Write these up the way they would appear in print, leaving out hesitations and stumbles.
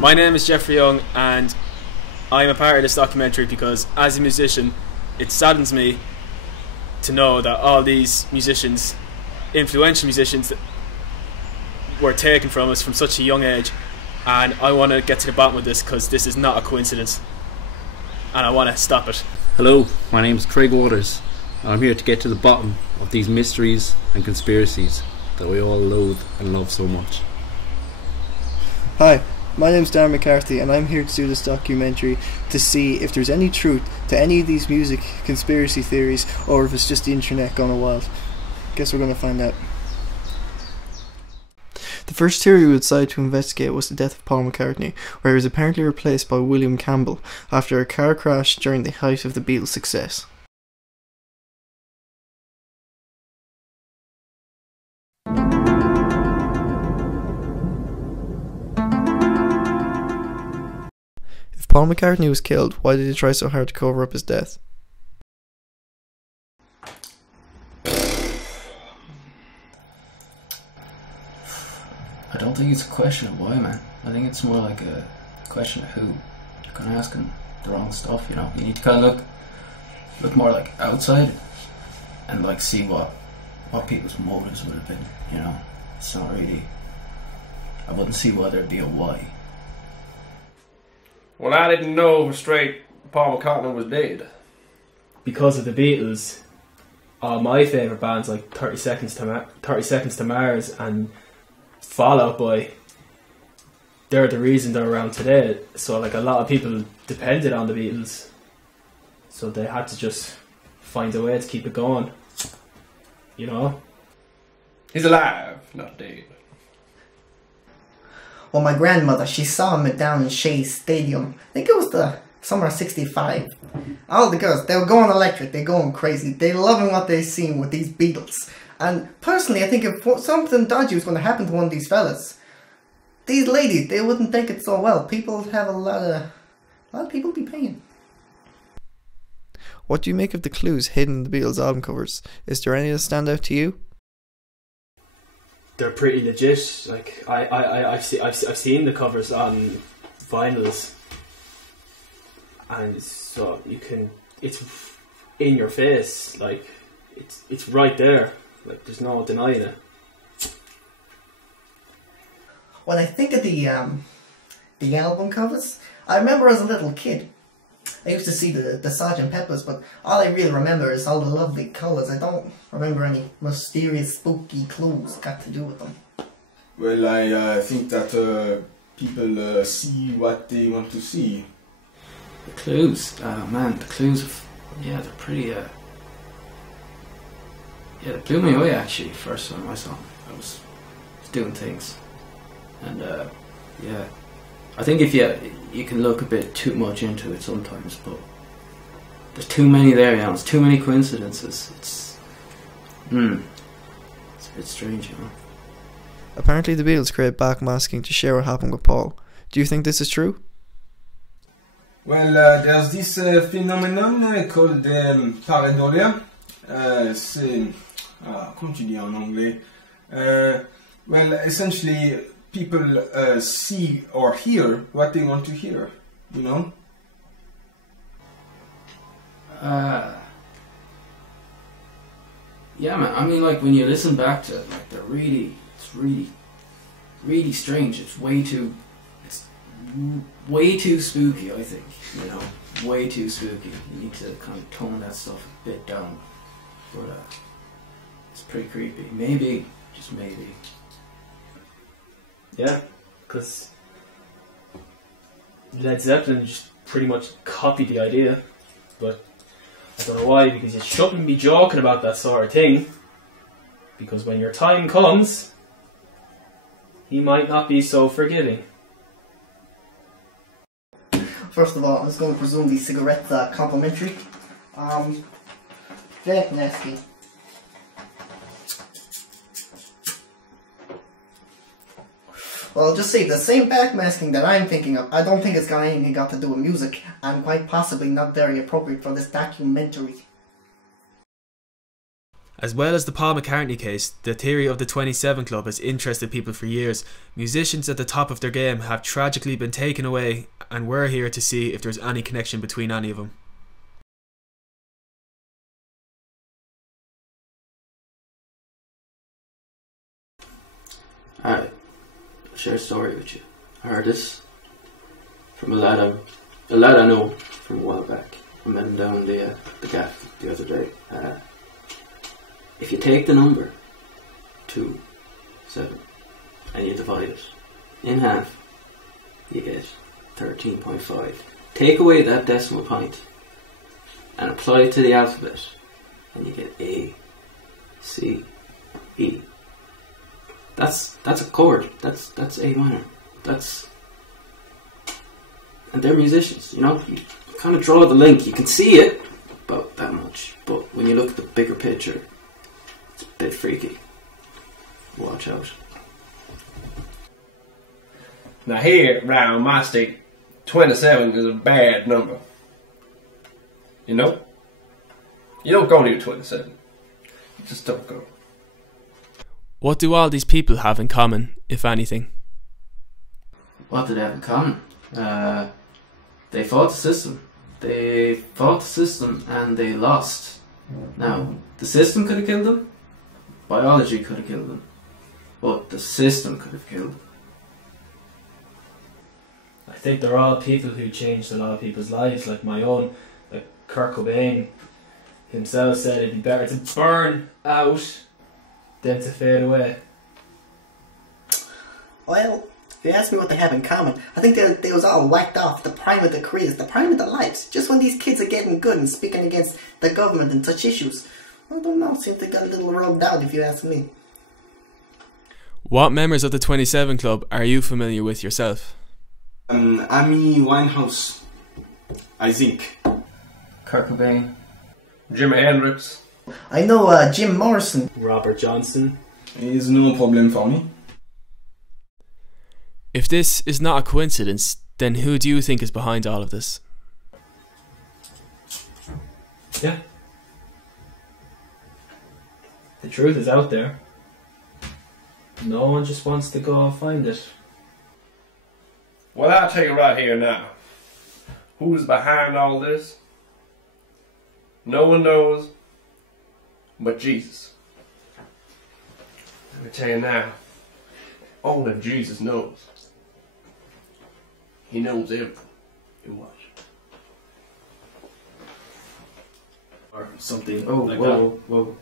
My name is Geoffrey Young, and I'm a part of this documentary because, as a musician, it saddens me to know that all these musicians, influential musicians, were taken from us from such a young age. And I want to get to the bottom of this because this is not a coincidence, and I want to stop it. Hello, my name is Craig Waters, and I'm here to get to the bottom of these mysteries and conspiracies that we all loathe and love so much. Hi, my name's Darren McCarthy, and I'm here to do this documentary to see if there's any truth to any of these music conspiracy theories, or if it's just the internet gone wild. Guess we're going to find out. The first theory we decided to investigate was the death of Paul McCartney, where he was apparently replaced by William Campbell after a car crash during the height of the Beatles' success. If Paul McCartney was killed, why did he try so hard to cover up his death? I don't think it's a question of why, man. I think it's more like a question of who. You're kind of asking the wrong stuff, you know. You need to kind of look more like outside and like see what people's motives would have been, you know. It's not really, I wouldn't see why there'd be a why. Well, I didn't know straight Paul McCartney was dead. Because of the Beatles, all my favourite bands like 30 Seconds to Mars and Fall Out Boy, they're the reason they're around today. So like a lot of people depended on the Beatles, so they had to just find a way to keep it going, you know. He's alive, not dead. Well, my grandmother, she saw him down in Shea Stadium. I think it was the summer of '65. All the girls, they were going electric, they're going crazy. They're loving what they're seeing with these Beatles. And personally, I think if something dodgy was going to happen to one of these fellas, these ladies, they wouldn't take it so well. People have a lot of people be paying. What do you make of the clues hidden in the Beatles album covers? Is there any that stand out to you? They're pretty legit. Like I've seen the covers on vinyls, and so it's in your face. Like it's right there. Like there's no denying it. When I think of the album covers, I remember as a little kid, I used to see the Sgt. Peppers, but all I really remember is all the lovely colours. I don't remember any mysterious, spooky clues got to do with them. Well, I think that people see what they want to see. The clues, man, the clues, yeah, they're pretty, yeah, they blew me away actually, first time I saw them. I was doing things. And, yeah, I think if you can look a bit too much into it sometimes, but there's too many there, you know, it's too many coincidences. It's a bit strange, you know. Apparently the Beatles created backmasking to share what happened with Paul. Do you think this is true? Well, there's this phenomenon called pareidolia. Comment tu dis en anglais? Well, essentially, people see or hear what they want to hear, you know? Yeah, man, I mean, like, when you listen back to it, like, it's really strange. It's way too spooky, I think, you know? Way too spooky. You need to kind of tone that stuff a bit down. But, it's pretty creepy. Maybe, just maybe. Yeah, because Led Zeppelin just pretty much copied the idea, but I don't know why, because you shouldn't be joking about that sort of thing, because when your time comes, he might not be so forgiving. First of all, I'm just going to presume these cigarettes are complimentary. Very nasty. Well, just say the same backmasking that I'm thinking of, I don't think it's got anything to do with music, and quite possibly not very appropriate for this documentary. As well as the Paul McCartney case, the theory of the 27 Club has interested people for years. Musicians at the top of their game have tragically been taken away, and we're here to see if there's any connection between any of them. Alright, I'll share a story with you. I heard this from a lad I know from a while back. I met him down the gaff the other day. If you take the number 2, 7 and you divide it in half, you get 13.5. Take away that decimal point and apply it to the alphabet and you get A, C, E. That's a chord. That's A minor. And they're musicians, you know. You kind of draw the link. You can see it about that much, but when you look at the bigger picture, it's a bit freaky. Watch out. Now here, round my state, 27 is a bad number. You know? You don't go near 27. You just don't go. What do all these people have in common, if anything? What do they have in common? They fought the system. They fought the system and they lost. Now, the system could have killed them. Biology could have killed them. But the system could have killed them. I think they're all people who changed a lot of people's lives, like my own. Like Kurt Cobain himself said it'd be better to burn out than to fade away. Well, if you ask me what they have in common, I think they was all whacked off the prime of the careers, the prime of the lives. Just when these kids are getting good and speaking against the government and such issues. I don't know, seems they got a little rubbed out if you ask me. What members of the 27 Club are you familiar with yourself? Amy Winehouse, I think. Kurt Cobain. Jimi Hendrix. I know Jim Morrison. Robert Johnson. It's no problem for me. If this is not a coincidence, then who do you think is behind all of this? Yeah. The truth is out there. No one just wants to go and find it. Well, I'll tell you right here now. Who's behind all this? No one knows but Jesus. Let me tell you now. Only Jesus knows. He knows everything. You watch. Or something Oh, like whoa.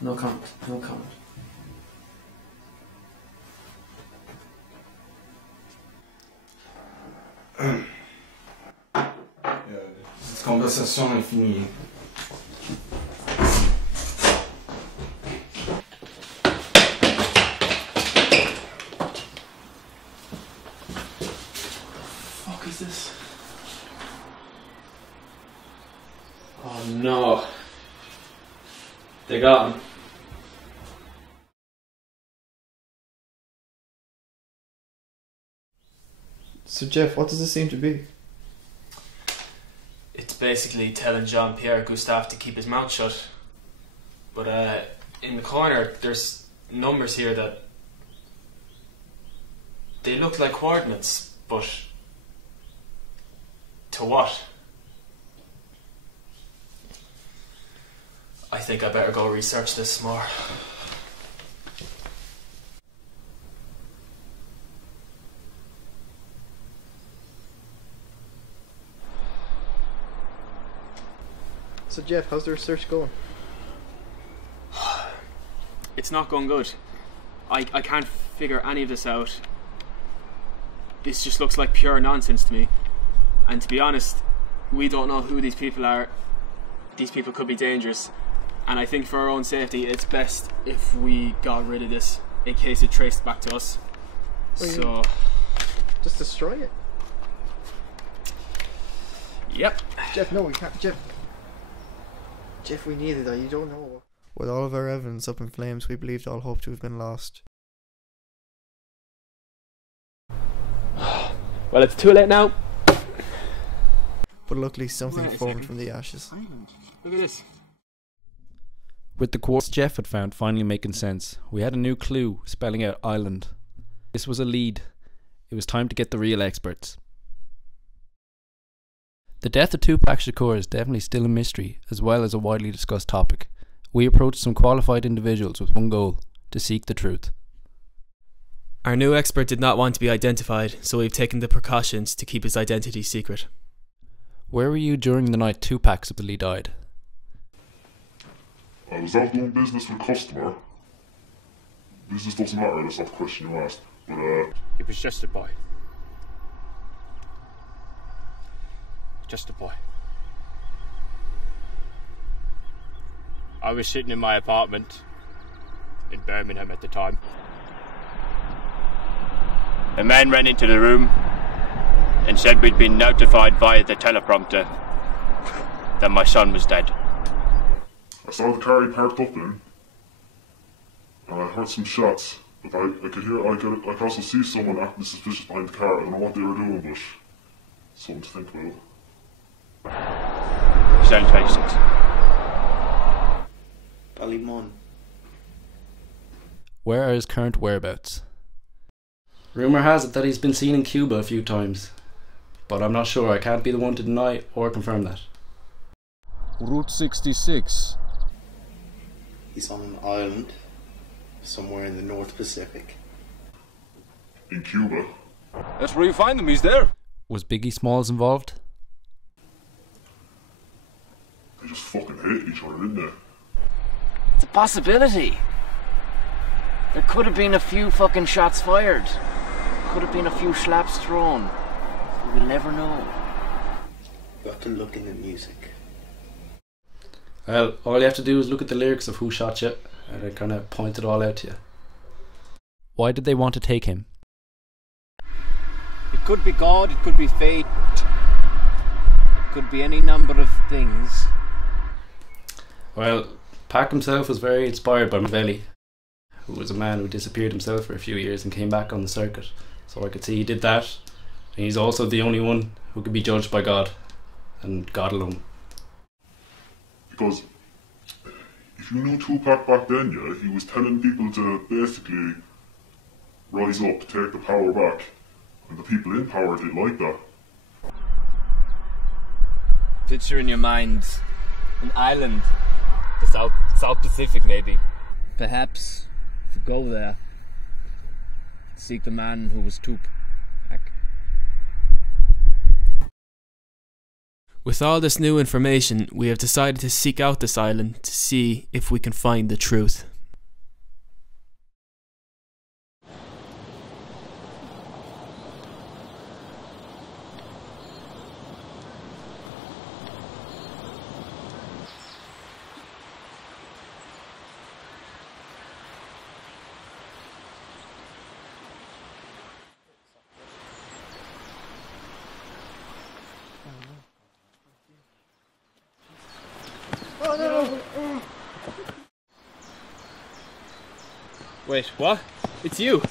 No comment. No comment. Cette conversation est finie. Fuck is this? Oh no. They got him. So Jeff, what does this seem to be? It's basically telling Jean-Pierre Gustave to keep his mouth shut. But in the corner, there's numbers here that they look like coordinates, but to what? I think I better go research this more. So Jeff, how's the research going? It's not going good. I can't figure any of this out. This just looks like pure nonsense to me. And to be honest, we don't know who these people are. These people could be dangerous. And I think for our own safety, it's best if we got rid of this in case it traced back to us. Well, So, just destroy it. yep. Jeff, no, we can't. Jeff, we need it. You don't know. With all of our evidence up in flames, we believed all hope to have been lost. Well, it's too late now. But luckily, something formed from the ashes. Look at this. With the quartz Jeff had found finally making sense, we had a new clue spelling out island. This was a lead. It was time to get the real experts. The death of Tupac Shakur is definitely still a mystery, as well as a widely discussed topic. We approached some qualified individuals with one goal: to seek the truth. Our new expert did not want to be identified, so we've taken the precautions to keep his identity secret. Where were you during the night Tupac supposedly died? I was out doing business with a customer. Business doesn't matter, that's not the question you asked. But It was just a boy. Just a boy. I was sitting in my apartment in Birmingham at the time. A man ran into the room and said we'd been notified via the teleprompter that my son was dead. I saw the car he parked up in, and I heard some shots. But I could also see someone acting suspicious behind the car. I don't know what they were doing, but something to think about. Zone 26. Ballymun. Where are his current whereabouts? Rumour has it that he's been seen in Cuba a few times, but I'm not sure. I can't be the one to deny or confirm that. Route 66. He's on an island somewhere in the North Pacific. In Cuba. That's where you find them, he's there. Was Biggie Smalls involved? They just fucking hate each other, didn't they? It's a possibility. There could have been a few fucking shots fired. Could have been a few slaps thrown. We'll never know. Got to look in the music. Well, all you have to do is look at the lyrics of Who Shot You, and it kind of point it all out to you. Why did they want to take him? It could be God, it could be fate. It could be any number of things. Well, Pac himself was very inspired by Machiavelli, who was a man who disappeared himself for a few years and came back on the circuit. So I could see he did that. And he's also the only one who could be judged by God, and God alone. Because if you knew Tupac back then, yeah, he was telling people to basically rise up, take the power back, and the people in power didn't like that. Picture in your mind an island, the South Pacific maybe. Perhaps if you go there, seek the man who was Tupac. With all this new information, we have decided to seek out this island to see if we can find the truth. Wait, what? It's you!